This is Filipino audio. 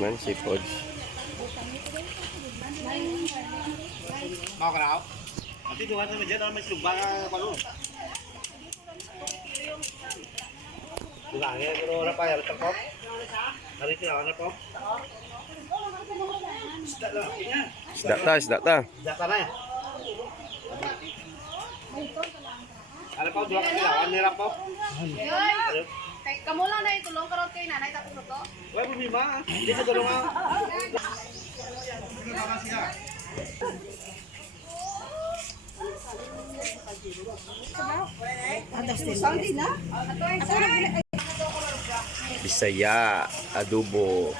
Man, seafood. Mau kerau? Nanti Tuhan sama dia dalam selubang apa lu? Bilangnya kalau apa ya terkop? Hari itu lawan apa? Isda ta. Sejak tanah ya? Ada kau jual kaki lawan nih apa? Kamu lang na itulong karot kay nanay tapos luto. Wah, bumi mah. Dia ketulung ah. Bisaya, adobo.